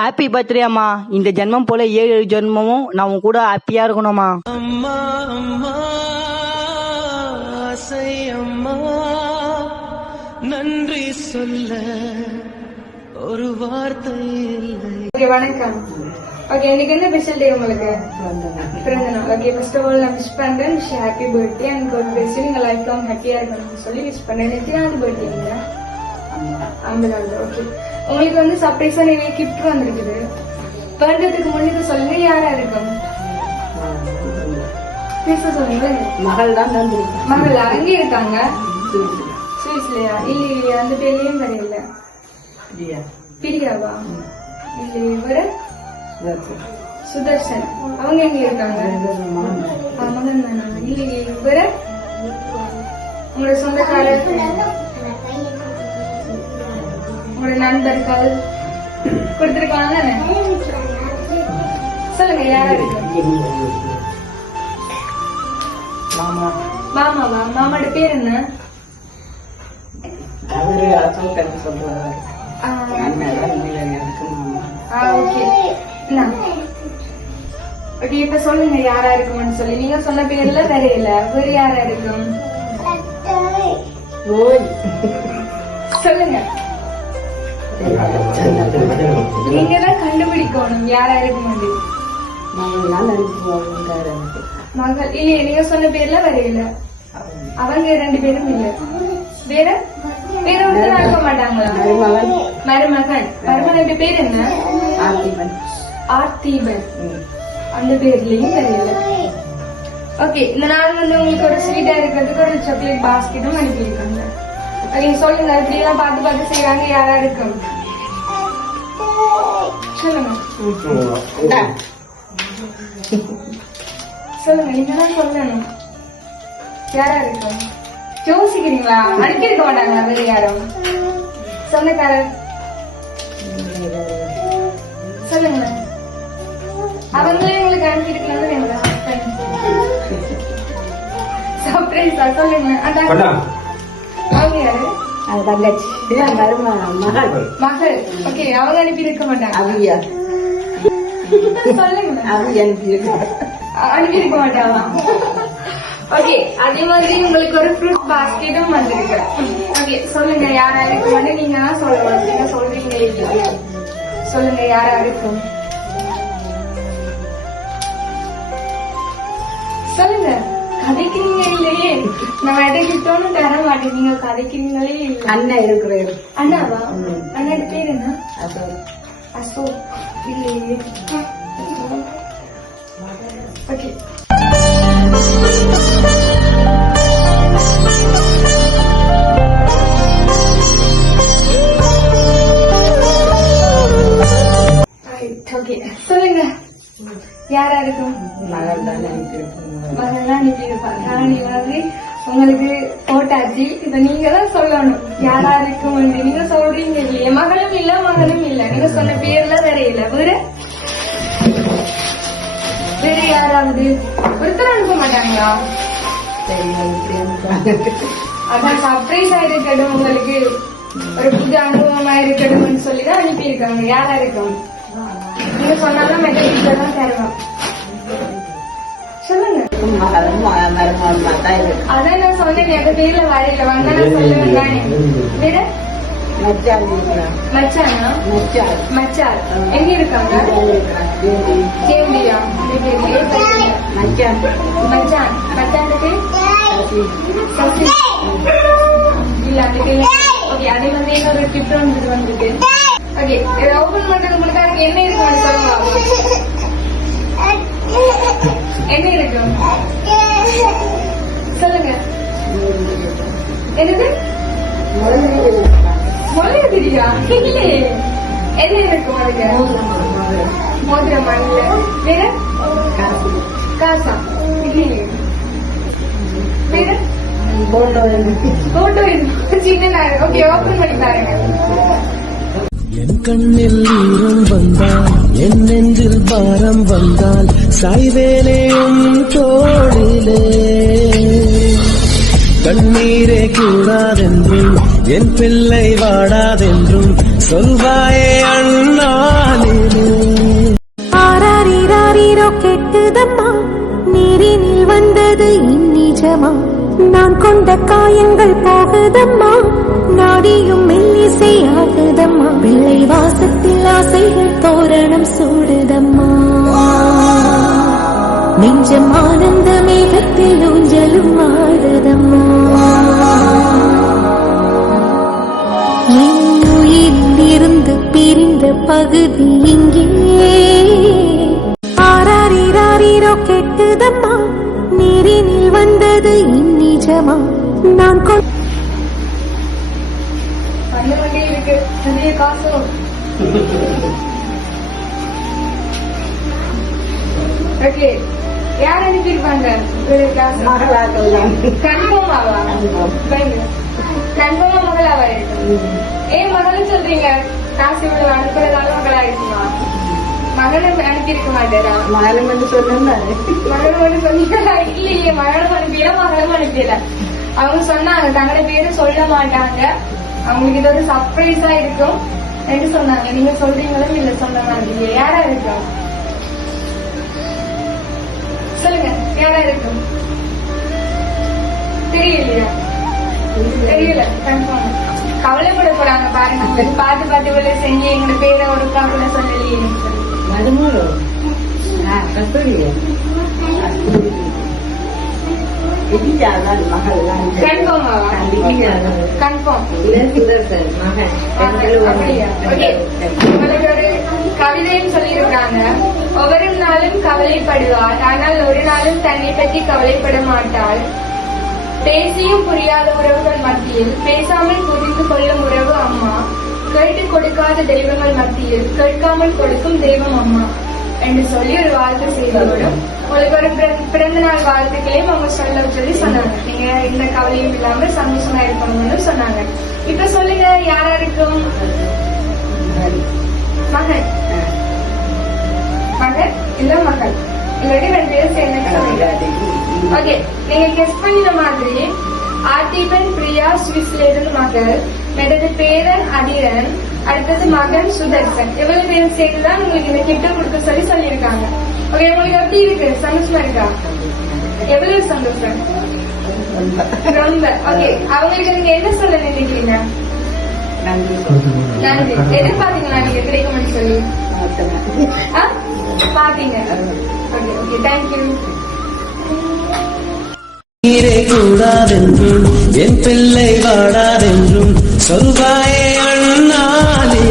Happy birthday அம்மா. இந்த ஜென்மம் போல 7 ஜென்மமும் நான் உன் கூட ஹாப்பியா இருக்கணும்மா. அம்மா அம்மா ஆசை அம்மா, நன்றி சொல்ல ஒரு வார்த்தை இல்லை. வணக்கம். ஓகே, இன்னைக்கு என்ன ஸ்பெஷல் டே உங்களுக்கு? பிறந்த நாள். ஓகே, ஃபர்ஸ்ட் ஆஃப் ஆல் நான் விஷ் பண்றேன். Wish happy birthday. எனக்கு ஒரு பெஸ்ட் நீங்க லைஃப் லாங் ஹாப்பியா இருக்கணும்னு சொல்லி விஷ் பண்றேன். எத்தனாவது பர்த்டேங்க? 50வது. ஓகே, உங்களுக்கு வந்து சர்ப்ரைஸா நிறைய கிஃப்ட் வந்திருக்குது. பர்த்டேக்கு முன்னுக்கு சொல்லுங்க, யாரா இருக்கும்? பேச சொல்லுங்க. மகள் தான் வந்திருக்கு. மகள் அங்கே இருக்காங்க. ஸ்வீட்ஸ்லயா? இல்லையே, அந்த பேர்லயும் தெரியல. பிரியாவா? இல்லையே. வேற சுதர்ஷன், அவங்க எங்க இருக்காங்க? மகன் தானா? இல்லையே. வேற உங்களோட சொந்தக்காரர், உங்களோட நண்பர்கள் கொடுத்திருக்காங்க தானே? சொல்லுங்க, யாரா இருக்கு? மாமாவா? மாமாவோட பேர் என்ன? ஓகே, இப்ப சொல்லுங்க யாரா இருக்கும்னு சொல்லி. நீங்க சொன்ன பேர்ல தெரியல, வேற யாரா இருக்கும்? சொல்லுங்க, நீங்க தான் கண்டுபிடிக்கணும் யாரா இருக்கும். மகள் இல்லையே, நீங்க சொன்ன பேர்ல வரையில. அவங்க 2 பேரும் இல்ல. வேற வேற ஒருத்தர் இருக்க மாட்டாங்களா? மருமகன். மருமகன் பேர் என்ன? ஆர்த்திபன். அந்த பேர்லயும் தெரியல. ஓகே, இந்த நாள் வந்து உங்களுக்கு ஒரு ஸ்வீட்டா இருக்கிறதுக்கு ஒரு சாக்லேட் பாஸ்கெட்டும் அனுப்பியிருக்காங்க. ஓகே, சொல்லுங்க, இப்படி எல்லாம் பார்த்து பார்த்து செய்யறாங்க, யாரா இருக்கும்? சொல்லுங்க சொல்லுங்க, நீங்க தான் சொல்லணும் யாரா இருக்கும். யோசிக்கிறீங்களா? அனுப்பியிருக்க மாட்டாங்களா வேற யாரும்? சொந்தக்காரர் சொல்லுங்க. அவங்களே உங்களுக்கு அனுப்பியிருக்கலாம். சர்ப்ரைஸா? சொல்லுங்க. அவங்க யாரு? மகள். ஓகே, அவங்க அனுப்பியிருக்க மாட்டாங்க. சொல்லுங்க, அனுப்பியிருக்க மாட்டாங்களா? ஓகே, அதே மாதிரி உங்களுக்கு ஒரு ஃப்ரூட் பாஸ்கெட்டும் வந்திருக்கு. ஓகே, சொல்லுங்க யாரா இருக்கும்? நீங்க தான் சொல்லணும். நீங்க சொல்றீங்க. சொல்லுங்க யாரா இருக்கும்? சொல்லுங்க. கதைக்கிறீங்க இல்லையே, நான் எதைக்கிட்டோன்னு தர மாட்டேன். நீங்க கதைக்கிறீங்களே இல்லை. அண்ணா இருக்கிறேன். அண்ணாவா? அண்ணா பேர் என்ன? அசோக். இல்லையே. ஓகே, சொல்லுங்க யாரா இருக்கும்? மகள் தான் அனுப்பியிருப்பாங்க. நீங்க வந்து உங்களுக்கு போட்டாச்சு. இப்ப நீங்க தான் சொல்லணும் யாரா இருக்கும். நீங்க சொல்றீங்க இல்லையே, மகளும் இல்ல மகனும் இல்ல. நீங்க சொன்ன பேர்ல வேற இல்ல. வேற வேற யாராவது ஒருத்தர் அனுப்ப மாட்டாங்களா? அதான் சர்ப்ரைஸா இருக்கட்டும், உங்களுக்கு ஒரு புது அனுபவமா இருக்கட்டும்னு சொல்லிதான் அனுப்பியிருக்காங்க. யாரா இருக்கும்? நீங்க சொன்னாலும் மெசேஜ் தான் தருவோம். சொல்லுங்க. அதான் நான் சொன்னேன், எங்க பேர்ல வரையில வாங்க சொல்லுங்க. வேற மச்சானா? மச்சான் எங்க இருக்காங்க? சேந்தியா? மச்சான். மச்சான் இல்ல, அந்த பேர். ஓகே, அதே மாதிரி இன்னொரு கிஃப்ட் வந்துட்டு. ஓகே, ஓபன் பண்றது உங்களுக்கு அதுக்கு என்ன இருக்கு சொல்லுங்க. என்ன இருக்கு சொல்லுங்க. என்னது? முதல்ல தெரியா? இல்லையே. என்ன இருக்கு அதுக்கு? மோதிரமா? இல்ல. வேற காசா? இல்லையே. வேற போட்டோ சின்ன. ஓகே, ஓபன் பண்ணி பாருங்க. என் கண்ணில் ஈரம் வந்தால், என் நெஞ்சில் பாரம் வந்தால், சாய்வேலையும் தோளிலே கண்ணீரே கூடாதென்றும், என் பிள்ளை வாடாதென்றும் சொல்வாயே அண்ணாலே. நான் கொண்ட காயங்கள் போகுதம்மா, நாடியும் மெல்லிசை ஆகுதம்மா, பிள்ளை வாசத்தில் ஆசைகள் தோரணம் சூடுதம்மா, நெஞ்சம் ஆனந்த மேகத்தில் ஊஞ்சலும் ஆடுதம்மா. என் உயிரில் இருந்து பிரிந்த பகுதி இங்கே ஆராரிராரோ கெட்டுதம்மா, நீரினில் வந்தது இந்நிஜமா. நான் அந்த வண்டி இருக்கு நிறைய காசும். ஓகே, யார் அனுப்பியிருப்பாங்க? கன்ஃபார்மாவா? கன்ஃபார்மா மகளாவா இருக்கும்? ஏன் மகளும் சொல்றீங்க? காசு இவ்வளவு அனுப்புறதால மகளா இருக்குமா? மகனும் அனுப்பியிருக்க மாட்டேடா. மகளும் வந்து சொன்னாரு. மகளும் வந்து சொன்னீங்களா? இல்லையே, மகளும் அனுப்பியல மகளும் அனுப்பியல. அவங்க சொன்னாங்க தங்களோட பேரு சொல்ல மாட்டாங்க, அவங்களுக்கு இது ஒரு சர்ப்ரைஸா இருக்கும் என்று சொன்னாங்க. நீங்க சொல்றீங்களும் இல்ல சொன்ன மாதிரி. யாரா இருக்கும் சொல்லுங்க, யாரா இருக்கும்? தெரியலையா? தெரியல. கன்ஃபார்ம் கவலைப்பட போறாங்க பாருங்க. பார்த்து பார்த்து இவ்வளவு செஞ்சு எங்க பேரை ஒரு காப்புல சொல்லலையே. கவிதைன்னு சொல்லியிருக்காங்க. ஒவ்வொரு நாளும் கவலைப்படுவாள், ஆனால் ஒரு நாளும் தன்னை பற்றி கவலைப்பட மாட்டாள். பேசியும் புரியாத உறவுகள் மத்தியில் பேசாமல் புரிந்து கொள்ளும் உறவு அம்மா. கேட்டு கொடுக்காத தெய்வங்கள் மத்தியில் கேட்காமல் கொடுக்கும் தெய்வம் அம்மா என்று சொல்லி ஒரு வாழ்த்து செய்தோடும் உங்களுக்கு ஒரு பிறந்த நாள் வாழ்த்துக்களையும் அவங்க சொல்ல சொல்லி சொன்னாங்க. நீங்க எந்த கவலையும் இல்லாம சந்தோஷமா இருக்கணும்னு சொன்னாங்க. இப்ப சொல்லுங்க, யாரா இருக்கும்? மகன் மகன் இல்ல மகள் இல்லாட்டி ரெண்டு பேரும் சேர்ந்து. ஓகே, நீங்க கெஸ் பண்ணின மாதிரி ஆர்த்திபன் பிரியா சுவிஸ்ல இருந்து மகள், மற்றது பேரன் அதிரன், அடுத்தது மகன் சுதர்சன். எவ்வளவு பேரும் சேர்ந்துதான் உங்களுக்கு இந்த கிட்ட கொடுக்க சொல்லி சொல்லியிருக்காங்க. ஓகே, உங்களுக்கு எப்படி இருக்கு? சந்தோஷமா இருக்கா? எவ்வளவு சந்தோஷம்? ரொம்ப. ஓகே, அவங்களுக்கு நீங்க என்ன சொல்ல நினைக்கிறீங்க? நன்றி. எதிர்பார்த்தீங்களா நீங்க கிடைக்கும்னு சொல்லி? பாத்தீங்க. Okay okay, thank you. நீரே கூடாதென்றும் என் பிள்ளை வாடாதென்றும் சொல்வாயே அண்ணாலே.